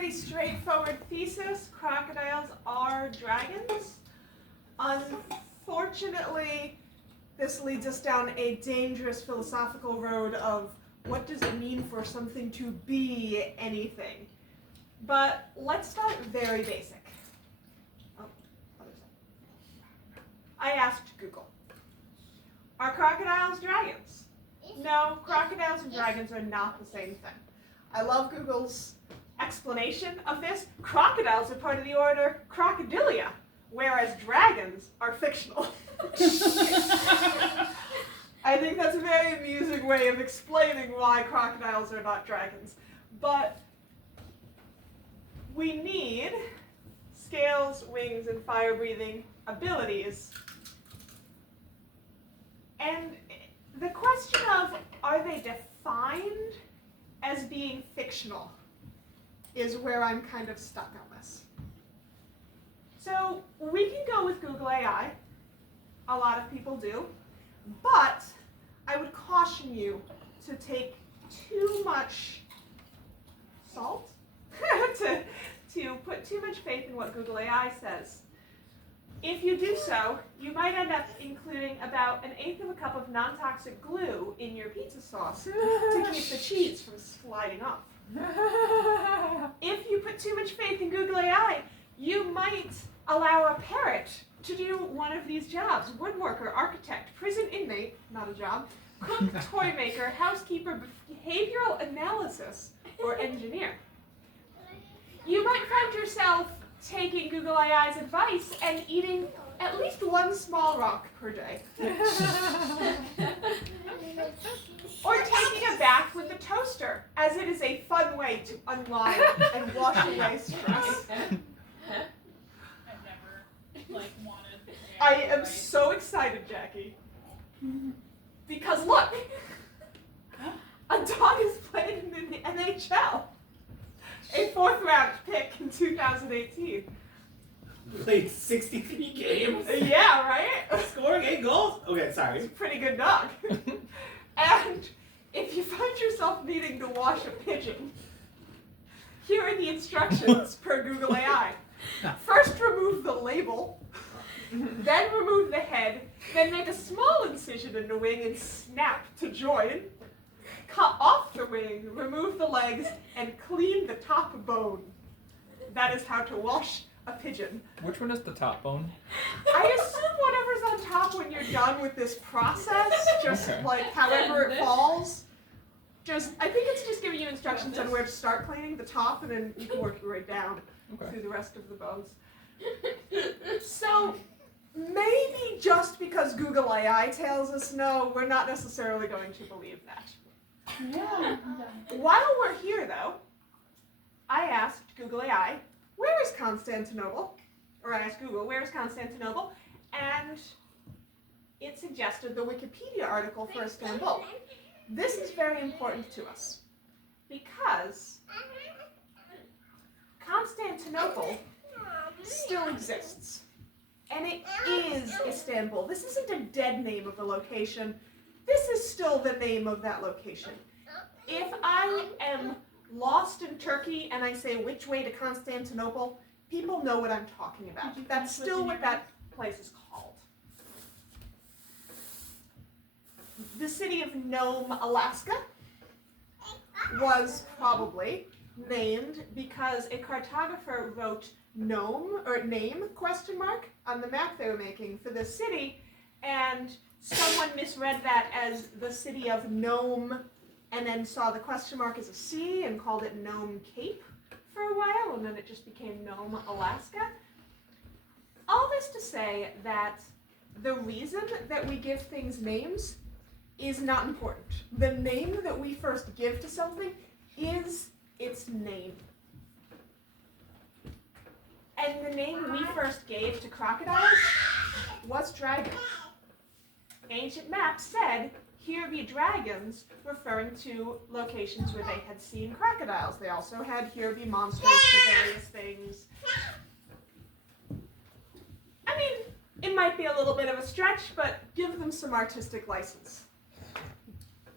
pretty straightforward thesis. Crocodiles are dragons. Unfortunately, this leads us down a dangerous philosophical road of what does it mean for something to be anything. But let's start very basic. Oh, other side. I asked Google, are crocodiles dragons? No, crocodiles and dragons are not the same thing. I love Google's explanation of this. Crocodiles are part of the order Crocodilia, whereas dragons are fictional. I think that's a very amusing way of explaining why crocodiles are not dragons. But we need scales, wings, and fire-breathing abilities. And the question of, are they defined as being fictional, is where I'm kind of stuck on this. So we can go with Google AI. A lot of people do. But I would caution you to take too much salt, to put too much faith in what Google AI says. If you do so, you might end up including about 1/8 of a cup of non-toxic glue in your pizza sauce to keep the cheese from sliding off. If you put too much faith in Google AI, you might allow a parrot to do one of these jobs: woodworker, architect, prison inmate, not a job, cook, toy maker, housekeeper, behavioral analysis, or engineer. You might find yourself taking Google AI's advice and eating at least one small rock per day. Or taking a bath with a toaster, as it is a fun way to unwind and wash away stress. I've never, wanted I am so excited, Jackie. Because look, a dog is playing in the NHL. A 4th round pick in 2018. Played 63 games. Yeah, right? Scoring 8 goals? Okay, sorry. It's a pretty good dog. And if you find yourself needing to wash a pigeon, here are the instructions per Google AI. First, remove the label, then remove the head, then make a small incision in the wing and snap to join. Cut off the wing, remove the legs, and clean the top bone. That is how to wash a pigeon. Which one is the top bone? I assume whatever's on top when you're done with this process, just however it falls. I think it's just giving you instructions on where to start cleaning the top, and then you can work your way down through the rest of the bones. So maybe just because Google AI tells us no, we're not necessarily going to believe that. Yeah. While we're here, though, I asked Google AI, where is Constantinople? Or I asked Google, where is Constantinople? And it suggested the Wikipedia article for Istanbul. This is very important to us because Constantinople still exists. And it is Istanbul. This isn't a dead name of the location. This is still the name of that location. If I am lost in Turkey and I say which way to Constantinople, people know what I'm talking about. That's still what that place is called. The city of Nome, Alaska was probably named because a cartographer wrote Nome, or name, ? On the map they were making for the city, and someone misread that as the city of Nome, and then saw the question mark as a C and called it Nome Cape for a while, and then it just became Nome, Alaska. All this to say that the reason that we give things names is not important. The name that we first give to something is its name. And the name we first gave to crocodiles was dragon. Ancient maps said, here be dragons, referring to locations where they had seen crocodiles. They also had here be monsters for various things. I mean, it might be a little bit of a stretch, but give them some artistic license.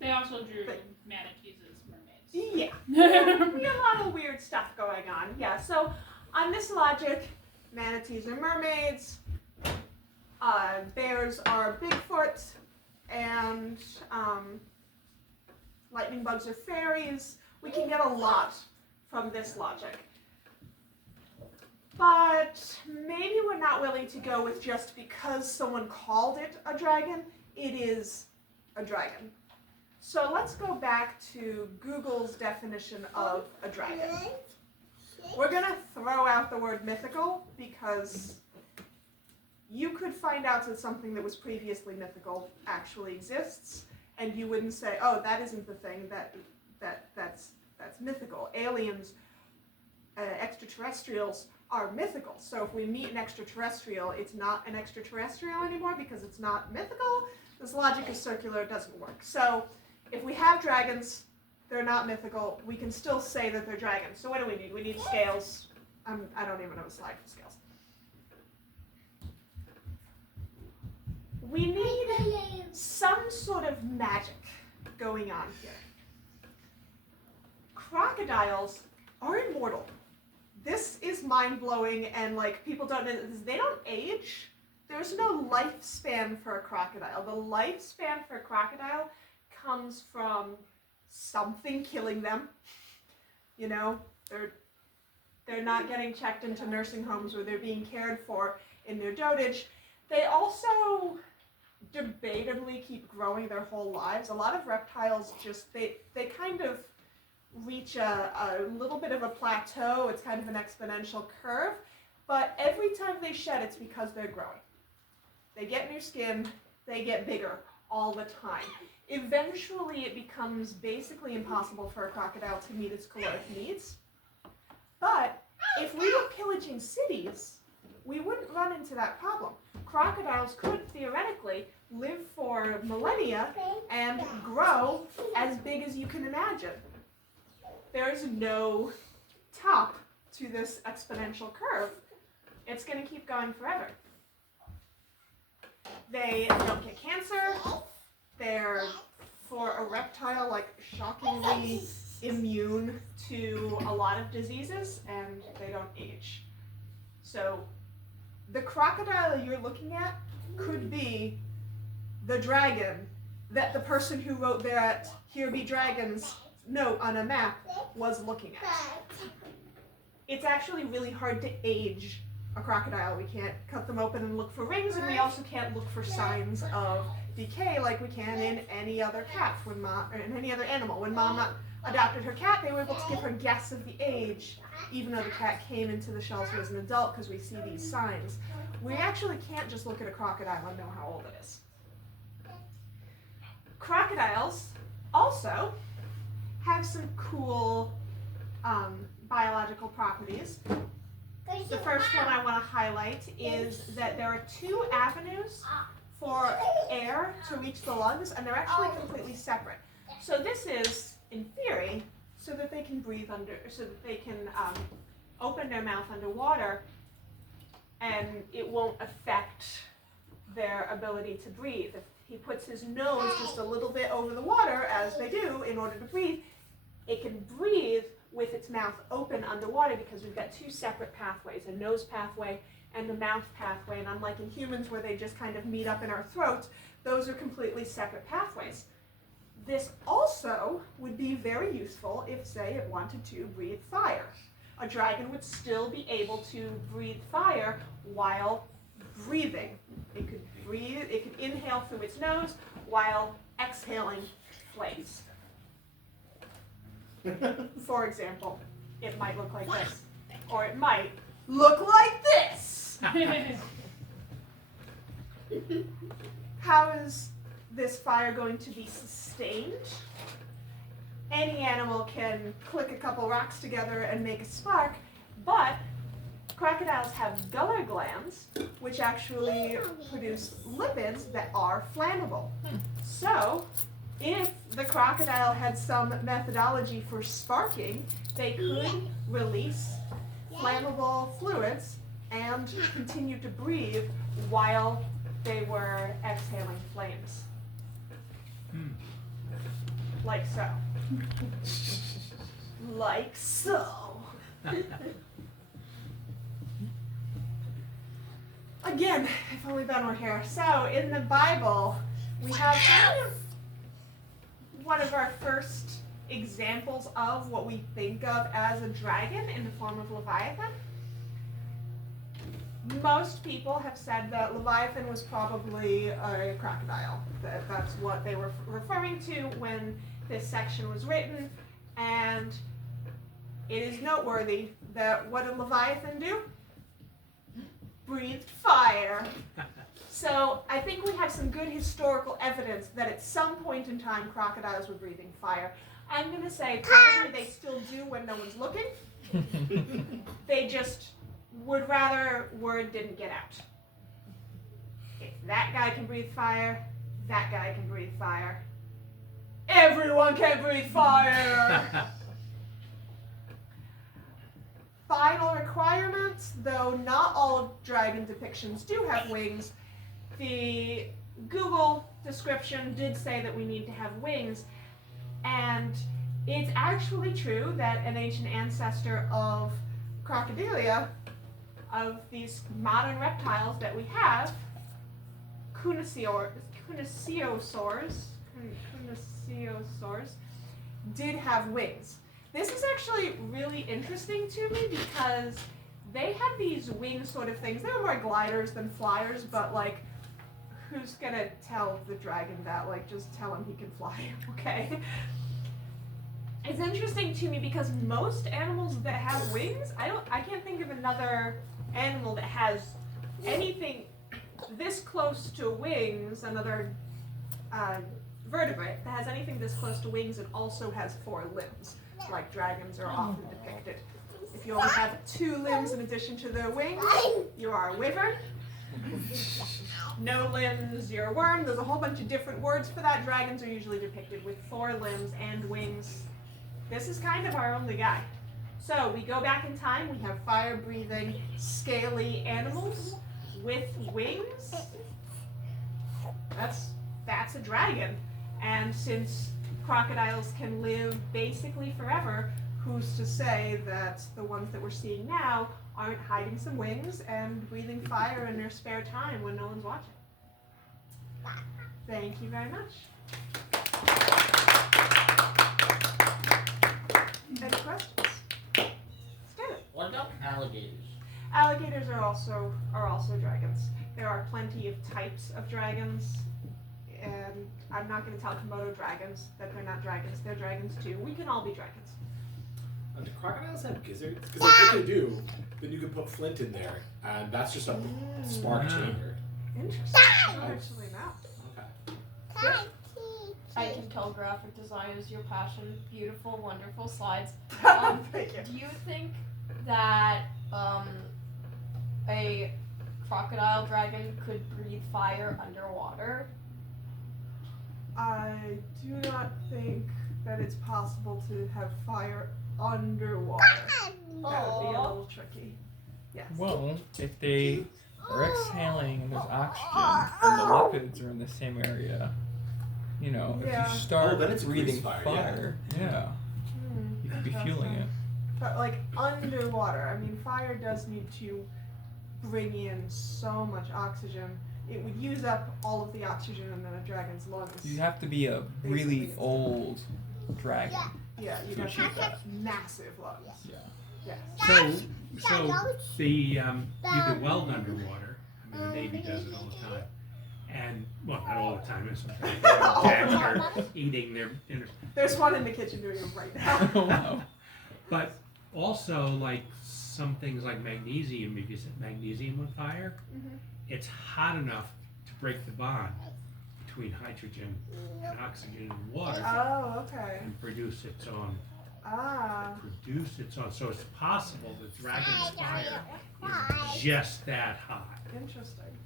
They also drew manatees as mermaids. Yeah. We have a lot of weird stuff going on. Yeah, so on this logic, manatees are mermaids, bears are Bigfoot, and lightning bugs are fairies. We can get a lot from this logic. But maybe we're not willing to go with just because someone called it a dragon, it is a dragon. So let's go back to Google's definition of a dragon. We're going to throw out the word mythical because you could find out that something that was previously mythical actually exists, and you wouldn't say, oh, that isn't the thing, that's mythical. Aliens, extraterrestrials are mythical. So if we meet an extraterrestrial, it's not an extraterrestrial anymore because it's not mythical. This logic is circular, it doesn't work. So if we have dragons, they're not mythical, we can still say that they're dragons. So what do we need? We need scales. I don't even have a slide for scales. We need some sort of magic going on here. Crocodiles are immortal. This is mind-blowing, and like people don't know this. They don't age. There's no lifespan for a crocodile. The lifespan for a crocodile comes from something killing them. You know, they're not getting checked into nursing homes where they're being cared for in their dotage. They also debatably keep growing their whole lives. A lot of reptiles just, they kind of reach a little bit of a plateau. It's kind of an exponential curve, but every time they shed, it's because they're growing. They get new skin, they get bigger all the time. Eventually, it becomes basically impossible for a crocodile to meet its caloric needs. But if we were pillaging cities, we wouldn't run into that problem. Crocodiles could theoretically live for millennia and grow as big as you can imagine. There is no top to this exponential curve. It's going to keep going forever. They don't get cancer. They're, for a reptile, like shockingly immune to a lot of diseases, and they don't age. So the crocodile you're looking at could be the dragon that the person who wrote that "Here be dragons" note on a map was looking at. It's actually really hard to age a crocodile. We can't cut them open and look for rings, and we also can't look for signs of decay like we can in any other cat or in any other animal. When Mom adopted her cat, they were able to give her a guess of the age, even though the cat came into the shelter as an adult, because we see these signs. We actually can't just look at a crocodile and know how old it is. Crocodiles also have some cool biological properties. The first one I want to highlight is that there are two avenues for air to reach the lungs, and they're actually completely separate. So this is, in theory, so that they can breathe so that they can open their mouth underwater, and it won't affect their ability to breathe. If he puts his nose just a little bit over the water, as they do, in order to breathe, it can breathe with its mouth open underwater because we've got two separate pathways, a nose pathway and a mouth pathway. And unlike in humans where they just kind of meet up in our throat, those are completely separate pathways. This also would be very useful if, say, it wanted to breathe fire. A dragon would still be able to breathe fire while breathing. It could breathe, it could inhale through its nose while exhaling flames. For example, it might look like this, or it might look like this. How is this fire going to be sustained? Any animal can click a couple rocks together and make a spark, but crocodiles have gular glands, which actually produce lipids that are flammable. So, if the crocodile had some methodology for sparking, they could release flammable fluids and continue to breathe while they were exhaling flames. Like so. like so. Again, if only Ben were here. So, in the Bible, we have kind of one of our first examples of what we think of as a dragon in the form of Leviathan. Most people have said that Leviathan was probably a crocodile. That's what they were referring to when this section was written. And it is noteworthy that what did Leviathan do? Breathed fire. So I think we have some good historical evidence that at some point in time crocodiles were breathing fire. I'm going to say probably they still do when no one's looking. They just would rather word didn't get out. If that guy can breathe fire, that guy can breathe fire. Everyone can breathe fire! Final requirements, though not all of dragon depictions do have wings, the Google description did say that we need to have wings, and it's actually true that an ancient ancestor of Crocodilia, of these modern reptiles that we have, Cunisiosaurs, did have wings. This is actually really interesting to me because they had these wing sort of things. They were more gliders than flyers, but like, who's gonna tell the dragon that? Like, just tell him he can fly, okay? It's interesting to me because most animals that have wings, I can't think of another animal that has anything this close to wings, another vertebrate that has anything this close to wings and also has 4 limbs, like dragons are often depicted. If you only have 2 limbs in addition to the wings, you are a wyvern. No limbs, you're a worm. There's a whole bunch of different words for that. Dragons are usually depicted with 4 limbs and wings. This is kind of our only guy. So we go back in time, we have fire-breathing, scaly animals with wings. That's a dragon. And since crocodiles can live basically forever, who's to say that the ones that we're seeing now aren't hiding some wings and breathing fire in their spare time when no one's watching? Thank you very much. Any questions? Let's do it. What about alligators? Alligators are also dragons. There are plenty of types of dragons, and I'm not going to tell Komodo dragons that they're not dragons. They're dragons too. We can all be dragons. Do crocodiles have gizzards? Because if they do, then you can put flint in there, and that's just a spark chamber. Interesting. I don't actually know. Okay. I can tell graphic design is your passion. Beautiful, wonderful slides. Thank you. Do you think that a crocodile dragon could breathe fire underwater? I do not think that it's possible to have fire underwater. That would be a little tricky. Yes. Well, if they are exhaling and there's oxygen and the lipids are in the same area, you know, Yeah. if you start then it's breathing grease fire, fire, you could be fueling it. But like underwater, I mean, fire does need to bring in so much oxygen. It would use up all of the oxygen in a dragon's lungs. You have to be a really Basically. old dragon. Yeah, you to have achieve that. massive lungs. Yeah. Yes. So the you can weld underwater. I mean, the Navy does it all the time, and well, not all the time. It's sometimes Jags are eating their dinner. There's one in the kitchen doing it right now. Oh, wow. But also, like some things like magnesium, if you set magnesium with fire, it's hot enough to break the bond between hydrogen and oxygen and water Oh, okay. and produce its own. So it's possible that dragon's fire is just that hot. Interesting.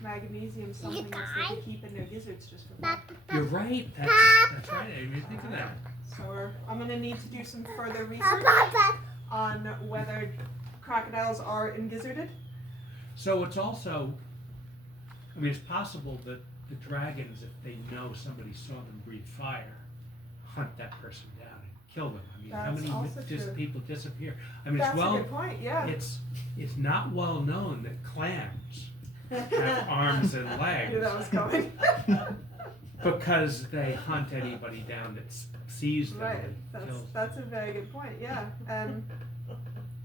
Magnesium, something that they can keep in their gizzards just for fun. You're right. That's right. I didn't even think of that. So I'm going to need to do some further research on whether crocodiles are engizzarded. So it's also, I mean, it's possible that the dragons, if they know somebody saw them breathe fire, hunt that person down and kill them. I mean, how That's many also true. people disappear? I mean, That's it's well, a good point. Yeah. it's not well known that clams have arms and I legs knew that was coming. because they hunt anybody down that sees them Right. and kills them. That's a very good point. Yeah. And It's a whole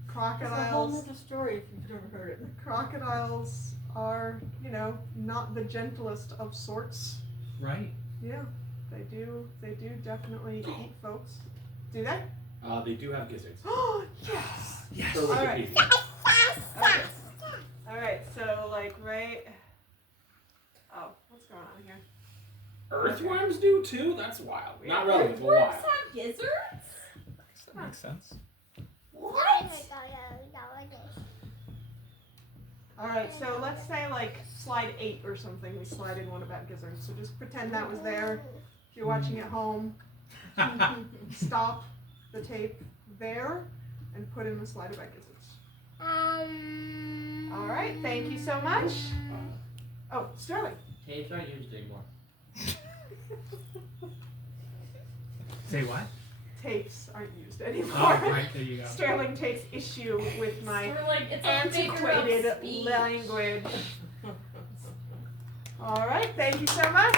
crocodiles. other story if you've never heard it. Crocodiles are, you know, not the gentlest of sorts. Right? Yeah. They do definitely eat folks. Do they? They do have gizzards. Oh yes. Yes. For All right. Wikipedia. Okay. All right. So like right. Oh, what's going on here? Earthworms do too? That's wild. Not relevant, but Worms wild. have gizzards? That makes sense. What? All right. So let's say like slide 8 or something. We slide in one about gizzards. So just pretend that was there. If you're watching at home, stop the tape there and put in the slide about gizzards. All right. Thank you so much. Oh, Sterling. Tapes aren't used anymore. Say what? Tapes aren't used anymore. Oh, right, there you go. Sterling takes issue with my We're like, it's a figure of antiquated speech. language. All right, thank you so much.